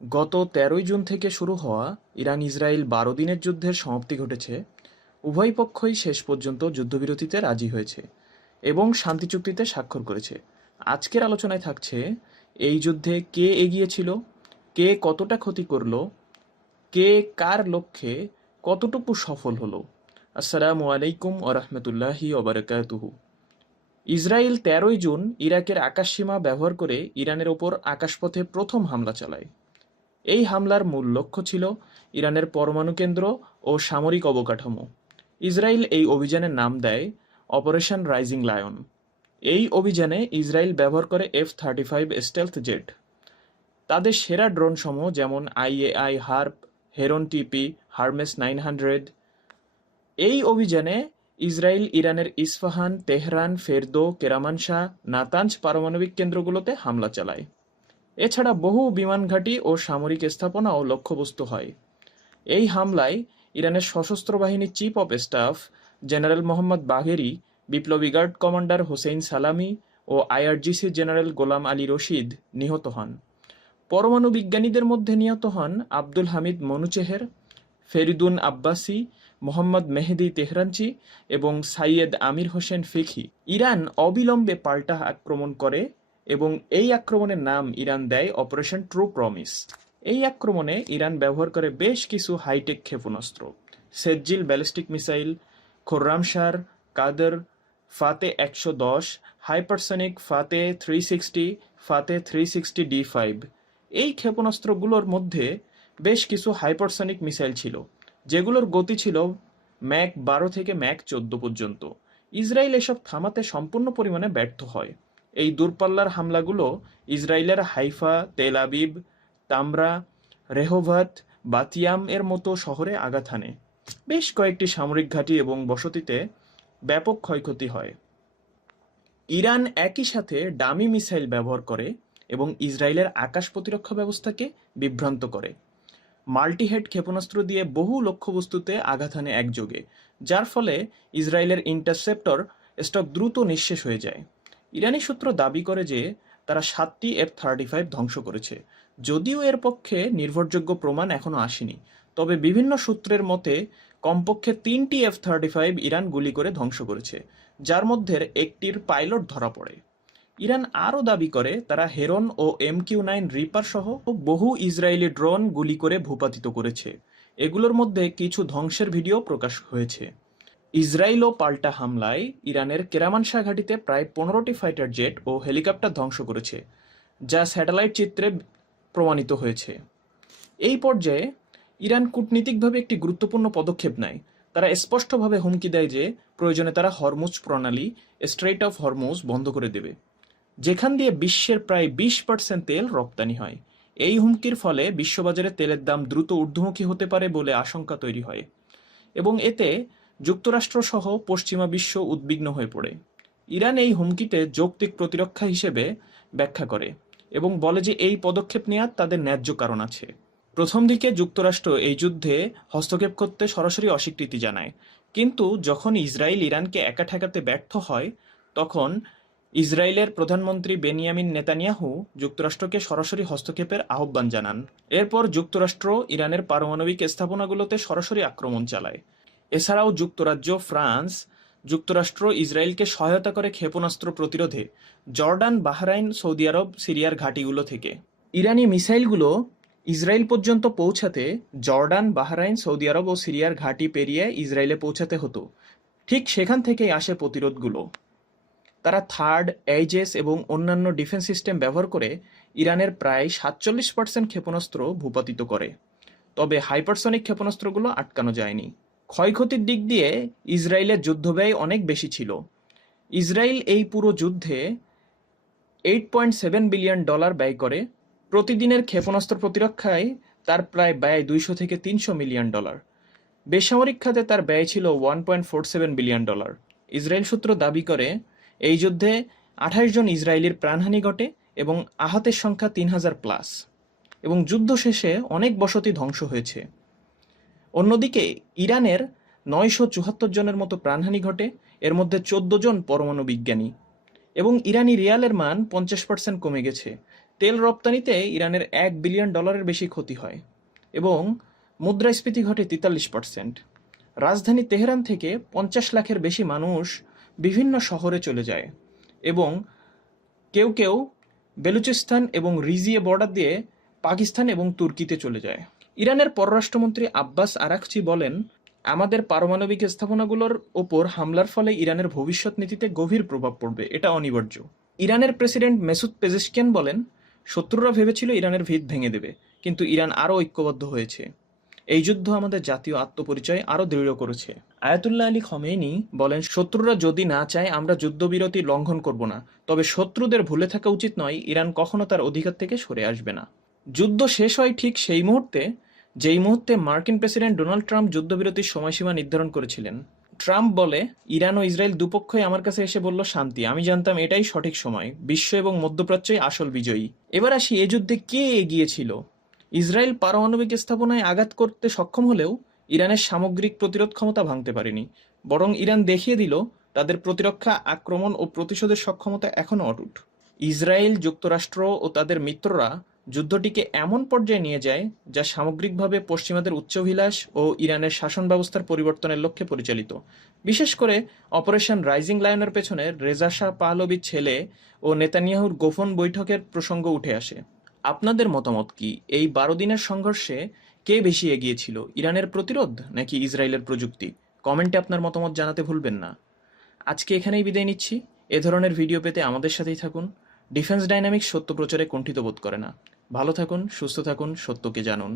গত ১৩ই জুন থেকে শুরু হওয়া ইরান-ইসরায়েল ১২ দিনের যুদ্ধের সমাপ্তি ঘটেছে। উভয় পক্ষই শেষ পর্যন্ত যুদ্ধবিরতিতে রাজি হয়েছে এবং শান্তি চুক্তিতে স্বাক্ষর করেছে। আজকের আলোচনায় থাকছে এই যুদ্ধে কে এগিয়ে ছিল, কে কতটা ক্ষতি করল, কে কার লক্ষ্যে কতটুকু সফল হলো। আসসালামু আলাইকুম ওয়া রাহমাতুল্লাহি ওয়া বারাকাতুহু। ইসরায়েল ১৩ই জুন ইরাকের আকাশসীমা ব্যবহার করে ইরানের ওপর আকাশপথে প্রথম হামলা চালায়। এই হামলার মূল লক্ষ্য ছিল ইরানের পরমাণু কেন্দ্র ও সামরিক অবকাঠামো। ইসরায়েল এই অভিযানের নাম দেয় অপারেশন রাইজিং লায়ন। এই অভিযানে ইসরায়েল ব্যবহার করে F-35 স্টেলথ জেট। তাদের সেরা ড্রোনসমূহ যেমন IAI হার্প, হেরন টিপি, হারমেস 900। এই অভিযানে ইসরায়েল ইরানের ইস্পাহান, তেহরান, ফেরদো, কেরামানশাহ, নাতাঞ্জ পারমাণবিক কেন্দ্রগুলোতে হামলা চালায়। এছাড়া বহু বিমান ঘাঁটি ও সামরিক স্থাপনাও লক্ষ্যবস্তু হয়। এই হামলায় ইরানের সশস্ত্র বাহিনীর chief of staff general Mohammad বাঘেরি, বিপ্লবী গার্ড কমান্ডার হোসেইন সালামি ও IRGC জেনারেল গোলাম আলী রশিদ নিহত হন। পরমাণু বিজ্ঞানীদের মধ্যে নিহত হন আব্দুল হামিদ মনুচেহের, ফেরিদুন আব্বাসি, মোহাম্মদ মেহেদি তেহরানচি এবং সাইয়েদ আমির হোসেন ফিখি। ইরান অবিলম্বে পাল্টা আক্রমণ করে এবং এই আক্রমণের নাম ইরান দেয় অপারেশন ট্রু প্রমিস। এই আক্রমণে ইরান ব্যবহার করে বেশ কিছু হাইটেক ক্ষেপণাস্ত্র: সেজ্জিল ব্যালিস্টিক মিসাইল, খোর্রামশার, কাদর, ফাতে ১১০, হাইপারসনিক ফাতে 360, ফাতে 360D5। এই ক্ষেপণাস্ত্রগুলোর মধ্যে বেশ কিছু হাইপারসনিক মিসাইল ছিল, যেগুলোর গতি ছিল ম্যাক ১২ থেকে ম্যাক ১৪ পর্যন্ত। ইসরায়েল এসব থামাতে সম্পূর্ণ পরিমাণে ব্যর্থ হয়। এই দূরপাল্লার হামলাগুলো ইসরায়েলের হাইফা, তেল আবিব, তামরা, রেহোভাত, বাতিয়াম এর মতো শহরে আঘাত হানে। বেশ কয়েকটি সামরিক ঘাঁটি এবং বসতিতে ব্যাপক ক্ষয়ক্ষতি হয়। ইরান একই সাথে ডামি মিসাইল ব্যবহার করে এবং ইসরায়েলের আকাশ প্রতিরক্ষা ব্যবস্থাকে বিভ্রান্ত করে। মাল্টিহেড ক্ষেপণাস্ত্র দিয়ে বহু লক্ষ্যবস্তুতে আঘাত হানে একযোগে, যার ফলে ইসরায়েলের ইন্টারসেপ্টর স্টক দ্রুত নিঃশেষ হয়ে যায়। ইরানি সূত্র দাবি করে যে তারা 7টি F-35 ধ্বংস করেছে, যদিও এর পক্ষে নির্ভরযোগ্য প্রমাণ এখনও আসেনি। তবে বিভিন্ন সূত্রের মতে কমপক্ষে 3টি F-35 ইরান গুলি করে ধ্বংস করেছে, যার মধ্যে একটির পাইলট ধরা পড়ে। ইরান আরও দাবি করে তারা হেরন ও MQ-9 রিপার সহ বহু ইসরায়েলি ড্রোন গুলি করে ভূপাতিত করেছে। এগুলোর মধ্যে কিছু ধ্বংসের ভিডিও প্রকাশ হয়েছে। ইসরায়েলও পাল্টা হামলায় ইরানের কেরামানশাহ ঘাঁটিতে প্রায় 15টি ফাইটার জেট ও হেলিকপ্টার ধ্বংস করেছে, যা স্যাটেলাইট চিত্রে প্রমাণিত হয়েছে। এই পর্যায়ে ইরান কূটনীতিকভাবে একটি গুরুত্বপূর্ণ পদক্ষেপ নেয়। তারা স্পষ্টভাবে হুমকি দেয় যে প্রয়োজনে তারা হরমুজ প্রণালী, স্ট্রেইট অফ হরমুজ বন্ধ করে দেবে, যেখান দিয়ে বিশ্বের প্রায় 20% তেল রপ্তানি হয়। এই হুমকির ফলে বিশ্ববাজারে তেলের দাম দ্রুত ঊর্ধ্বমুখী হতে পারে বলে আশঙ্কা তৈরি হয় এবং এতে যুক্তরাষ্ট্র সহ পশ্চিমা বিশ্ব উদ্বিগ্ন হয়ে পড়ে। ইরান এই হুমকিতে যৌক্তিক প্রতিরক্ষা হিসেবে ব্যাখ্যা করে এবং বলে যে এই পদক্ষেপ নেওয়ার তাদের ন্যায্য কারণ আছে। প্রথম দিকে যুক্তরাষ্ট্র এই যুদ্ধে হস্তক্ষেপ করতে সরাসরি অস্বীকৃতি জানায়, কিন্তু যখন ইসরায়েল ইরানকে একা ঠেকাতে ব্যর্থ হয়, তখন ইসরায়েলের প্রধানমন্ত্রী বেনিয়ামিন নেতানিয়াহু যুক্তরাষ্ট্রকে সরাসরি হস্তক্ষেপের আহ্বান জানান। এরপর যুক্তরাষ্ট্র ইরানের পারমাণবিক স্থাপনাগুলোতে সরাসরি আক্রমণ চালায়। এছাড়াও যুক্তরাজ্য, ফ্রান্স, যুক্তরাষ্ট্র ইসরায়েলকে সহায়তা করে ক্ষেপণাস্ত্র প্রতিরোধে জর্ডান, বাহরাইন, সৌদি আরব, সিরিয়ার ঘাঁটিগুলো থেকে। ইরানি মিসাইলগুলো ইসরায়েল পর্যন্ত পৌঁছাতে জর্ডান, বাহরাইন, সৌদি আরব ও সিরিয়ার ঘাঁটি পেরিয়ে ইসরায়েলে পৌঁছাতে হতো। ঠিক সেখান থেকেই আসে প্রতিরোধগুলো। তারা থার্ড, এইজেস এবং অন্যান্য ডিফেন্স সিস্টেম ব্যবহার করে ইরানের প্রায় 47% ক্ষেপণাস্ত্র ভূপাতিত করে। তবে হাইপারসনিক ক্ষেপণাস্ত্রগুলো আটকানো যায়নি। ক্ষয়ক্ষতির দিক দিয়ে ইসরায়েলের যুদ্ধব্যয় অনেক বেশি ছিল। ইসরায়েল এই পুরো যুদ্ধে $8.7 বিলিয়ন ব্যয় করে। প্রতিদিনের ক্ষেপণাস্ত্র প্রতিরক্ষায় তার প্রায় ব্যয় $200 থেকে $300 মিলিয়ন। বেসামরিক খাতে তার ব্যয় ছিল $1.47 বিলিয়ন। ইসরায়েল সূত্র দাবি করে এই যুদ্ধে 28 জন ইসরায়েলির প্রাণহানি ঘটে এবং আহতের সংখ্যা 3000+, এবং যুদ্ধ শেষে অনেক বসতি ধ্বংস হয়েছে। অন্যদিকে ইরানের 974 জনের মতো প্রাণহানি ঘটে, এর মধ্যে 14 জন পরমাণু বিজ্ঞানী, এবং ইরানি রিয়ালের মান 50% কমে গেছে, তেল রপ্তানিতে ইরানের $1 বিলিয়ন বেশি ক্ষতি হয় এবং মুদ্রাস্ফীতি ঘটে 43%। রাজধানী তেহরান থেকে 50 লাখের বেশি মানুষ বিভিন্ন শহরে চলে যায় এবং কেউ কেউ বেলুচিস্তান এবং রিজিয়ে বর্ডার দিয়ে পাকিস্তান এবং তুর্কিতে চলে যায়। ইরানের পররাষ্ট্রমন্ত্রী আব্বাস আরাকচি বলেন, আমাদের পারমাণবিক স্থাপনাগুলোর ওপর হামলার ফলে ইরানের ভবিষ্যৎ নীতিতে গভীর প্রভাব পড়বে, এটা অনিবার্য। ইরানের প্রেসিডেন্ট মেসুদ পেজেশকিয়ান বলেন, শত্রুরা ভেবেছিল ইরানের ভিত ভেঙে দেবে, কিন্তু ইরান আরও ঐক্যবদ্ধ হয়েছে। এই যুদ্ধ আমাদের জাতীয় আত্মপরিচয় আরও দৃঢ় করেছে। আয়াতুল্লাহ আলী খমেনি বলেন, শত্রুরা যদি না চায় আমরা যুদ্ধবিরতি লঙ্ঘন করব না, তবে শত্রুদের ভুলে থাকা উচিত নয় ইরান কখনো তার অধিকার থেকে সরে আসবে না। যুদ্ধ শেষ হয় ঠিক সেই মুহূর্তে যেই মুহূর্তে মার্কিন প্রেসিডেন্ট ডোনাল্ড ট্রাম্প যুদ্ধবিরতির সময়সীমা নির্ধারণ করেছিলেন। ট্রাম্প বলে, ইরান ও ইসরায়েল দুপক্ষই আমার কাছে এসে বলল শান্তি, আমি জানতাম এটাই সঠিক সময়, বিশ্ব এবং মধ্যপ্রাচ্যই আসল বিজয়ী। এবার আসি, এ যুদ্ধে কে এগিয়েছিল? ইসরায়েল পারমাণবিক স্থাপনায় আঘাত করতে সক্ষম হলেও ইরানের সামগ্রিক প্রতিরোধ ক্ষমতা ভাঙতে পারেনি, বরং ইরান দেখিয়ে দিল তাদের প্রতিরক্ষা, আক্রমণ ও প্রতিশোধের সক্ষমতা এখনও অটুট। ইসরায়েল, যুক্তরাষ্ট্র ও তাদের মিত্ররা যুদ্ধটিকে এমন পর্যায়ে নিয়ে যায় যা সামগ্রিকভাবে পশ্চিমাদের উচ্চাভিলাষ ও ইরানের শাসন ব্যবস্থার পরিবর্তনের লক্ষ্যে পরিচালিত। বিশেষ করে অপারেশন রাইজিং লায়নের পেছনে রেজা শাহ পাহলভির ছেলে ও নেতানিয়াহুর গোপন বৈঠকের প্রসঙ্গ উঠে আসে। আপনাদের মতামত কি? এই 12 দিনের সংঘর্ষে কে বেশি এগিয়ে ছিল, ইরানের প্রতিরোধ নাকি ইসরায়েলের প্রযুক্তি? কমেন্টে আপনার মতামত জানাতে ভুলবেন না। আজকে এখানেই বিদায় নিচ্ছি। এ ধরনের ভিডিও পেতে আমাদের সাথেই থাকুন। ডিফেন্স ডাইনামিক্স সত্য প্রচারে কুণ্ঠিত বোধ করে না। ভালো থাকুন, সুস্থ থাকুন, সত্যকে জানুন।